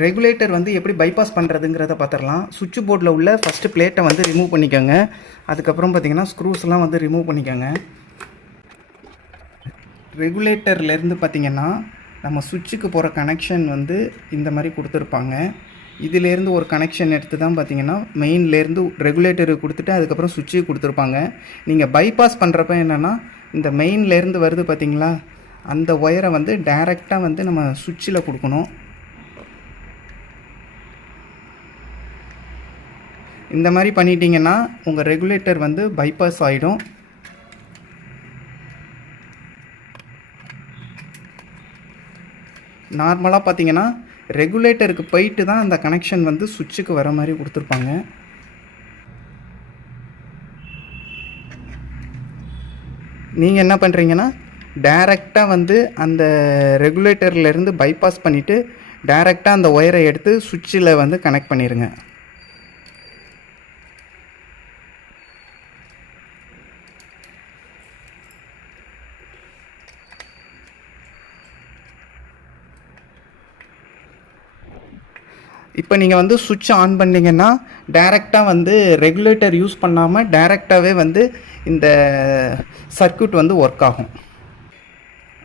Regulator வந்து எப்படி bypass பண்ணுறதுங்கிறத பார்த்துடலாம். சுவிட்ச் போர்டில் உள்ள ஃபஸ்ட்டு பிளேட்டை வந்து ரிமூவ் பண்ணிக்கோங்க. அதுக்கப்புறம் பார்த்திங்கன்னா ஸ்க்ரூஸ்லாம் வந்து ரிமூவ் பண்ணிக்கோங்க. ரெகுலேட்டர்லேருந்து பார்த்திங்கன்னா நம்ம சுவிட்சுக்கு போகிற கனெக்ஷன் வந்து இந்த மாதிரி கொடுத்துருப்பாங்க. இதிலேருந்து ஒரு கனெக்ஷன் எடுத்து தான் பார்த்திங்கன்னா மெயின்லேருந்து ரெகுலேட்டருக்கு கொடுத்துட்டு அதுக்கப்புறம் சுவிட்சுக்கு கொடுத்துருப்பாங்க. நீங்கள் பைபாஸ் பண்ணுறப்ப என்னென்னா இந்த மெயின்லேருந்து வருது பார்த்திங்களா, அந்த ஒயரை வந்து டைரெக்டாக வந்து நம்ம சுவிட்சில் கொடுக்கணும். இந்த மாதிரி பண்ணிட்டீங்கன்னா உங்கள் ரெகுலேட்டர் வந்து பைபாஸ் ஆகிடும். நார்மலாக பார்த்தீங்கன்னா ரெகுலேட்டருக்கு போயிட்டு தான் அந்த கனெக்ஷன் வந்து சுவிட்சுக்கு வர மாதிரி கொடுத்துருப்பாங்க. நீங்கள் என்ன பண்ணுறீங்கன்னா டைரெக்டாக வந்து அந்த ரெகுலேட்டர்லேருந்து பைபாஸ் பண்ணிவிட்டு டைரெக்டாக அந்த ஒயரை எடுத்து சுவிட்சில் வந்து கனெக்ட் பண்ணிடுங்க. இப்போ நீங்கள் வந்து சுவிட்ச் ஆன் பண்ணிங்கன்னா டைரெக்டாக வந்து ரெகுலேட்டர் யூஸ் பண்ணாமல் டைரெக்டாகவே வந்து இந்த சர்க்யூட் வந்து ஒர்க் ஆகும்.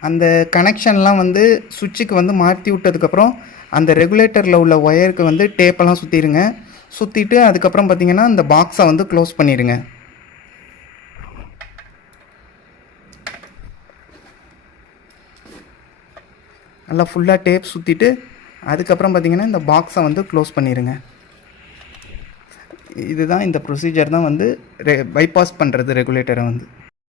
அந்த கனெக்ஷன்லாம் வந்து சுவிட்சுக்கு வந்து மாற்றி விட்டதுக்கப்புறம் அந்த ரெகுலேட்டரில் உள்ள ஒயருக்கு வந்து டேப்பெல்லாம் சுற்றிடுங்க. சுற்றிட்டு அதுக்கப்புறம் பார்த்திங்கன்னா இந்த பாக்ஸை வந்து க்ளோஸ் பண்ணிடுங்க. நல்லா ஃபுல்லாக டேப் சுற்றிட்டு அதுக்கப்புறம் பார்த்திங்கன்னா இந்த பாக்ஸை வந்து க்ளோஸ் பண்ணிடுங்க. இதுதான் இந்த ப்ரொசீஜர் தான் வந்து பைபாஸ் பண்ணுறது ரெகுலேட்டரை வந்து.